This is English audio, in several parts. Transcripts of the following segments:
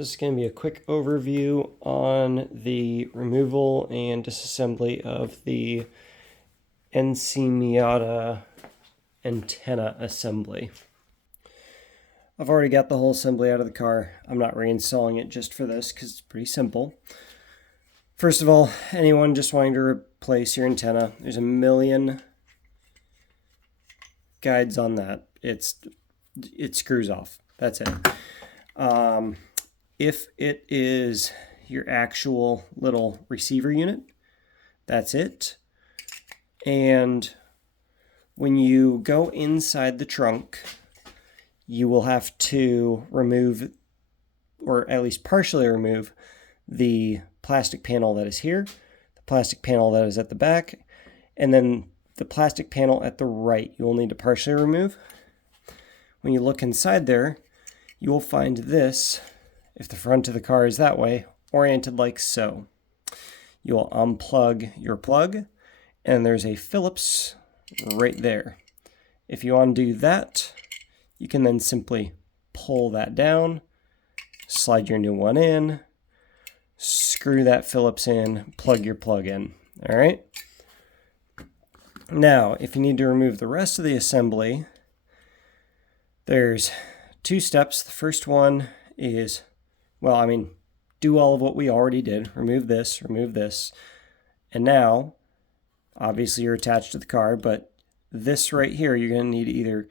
This is going to be a quick overview on the removal and disassembly of the Miata antenna assembly. I've already got the whole assembly out of the car. I'm not reinstalling it just for this because it's pretty simple. First of all, anyone just wanting to replace your antenna, there's a million guides on that. It screws off. That's it. If it is your actual little receiver unit, that's it. And when you go inside the trunk, you will have to remove, or at least partially remove, the plastic panel that is here, the plastic panel that is at the back, and then the plastic panel at the right you will need to partially remove. When you look inside there, you will find this, if the front of the car is that way, oriented like so. You will unplug your plug, and there's a Phillips right there. If you undo that, you can then simply pull that down, slide your new one in, screw that Phillips in, plug your plug in. All right? Now, if you need to remove the rest of the assembly, there's two steps. The first one is, do all of what we already did. Remove this, and now, obviously you're attached to the car, but this right here, you're going to need either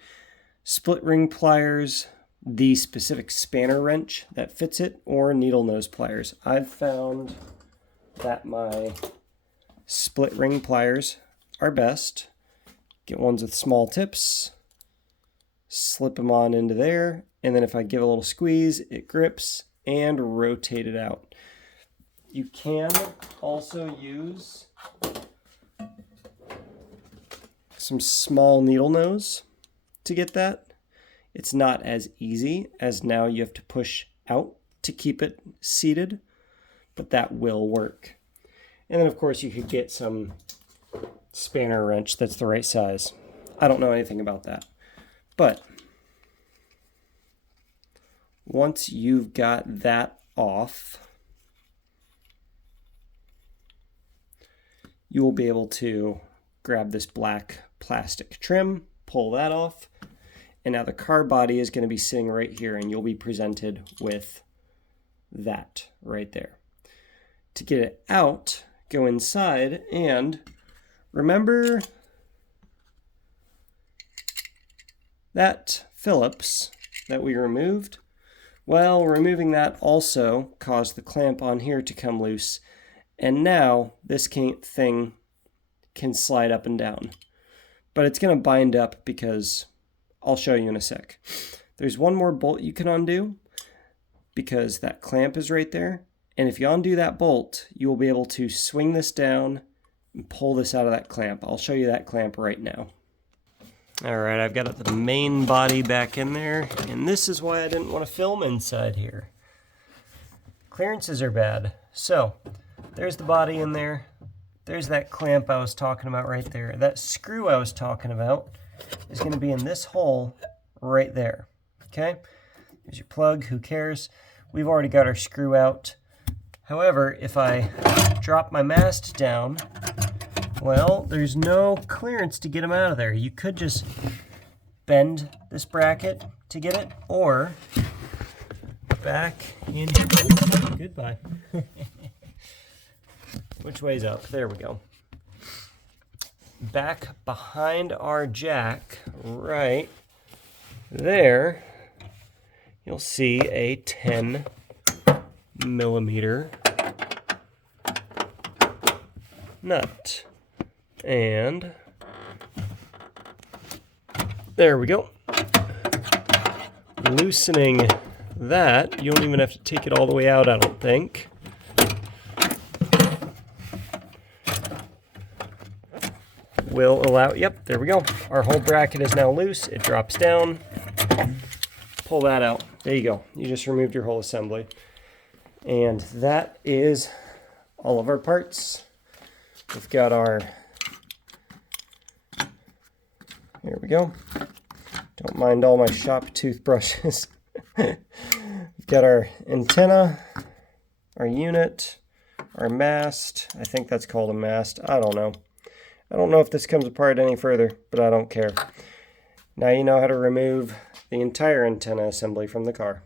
split ring pliers, the specific spanner wrench that fits it, or needle nose pliers. I've found that my split ring pliers are best. Get ones with small tips, slip them on into there, and then if I give a little squeeze, it grips, and rotate it out. You can also use some small needle nose to get that. It's not as easy, as now you have to push out to keep it seated, but that will work. And then of course you could get some spanner wrench that's the right size. I don't know anything about that, but once you've got that off, you will be able to grab this black plastic trim, pull that off, and now the car body is going to be sitting right here, and you'll be presented with that right there. To get it out, go inside, and remember that Phillips that we removed? Well, removing that also caused the clamp on here to come loose, and now this thing can slide up and down. But it's going to bind up because I'll show you in a sec. There's one more bolt you can undo because that clamp is right there, and if you undo that bolt, you will be able to swing this down and pull this out of that clamp. I'll show you that clamp right now. Alright, I've got the main body back in there, and this is why I didn't want to film inside here. Clearances are bad. So, there's the body in there. There's that clamp I was talking about right there. That screw I was talking about is going to be in this hole right there. Okay? There's your plug, who cares? We've already got our screw out. However, if I drop my mast down, well, there's no clearance to get them out of there. You could just bend this bracket to get it, or back in. Goodbye. Which way's up? There we go. Back behind our jack, right there, you'll see a 10 millimeter nut. And there we go. Loosening that, you don't even have to take it all the way out, I don't think. Will allow, yep, there we go. Our whole bracket is now loose. It drops down. Pull that out. There you go. You just removed your whole assembly. And that is all of our parts. We've got our, here we go. Don't mind all my shop toothbrushes. We've Got our antenna, our unit, our mast. I think that's called a mast. I don't know. I don't know if this comes apart any further, but I don't care. Now you know how to remove the entire antenna assembly from the car.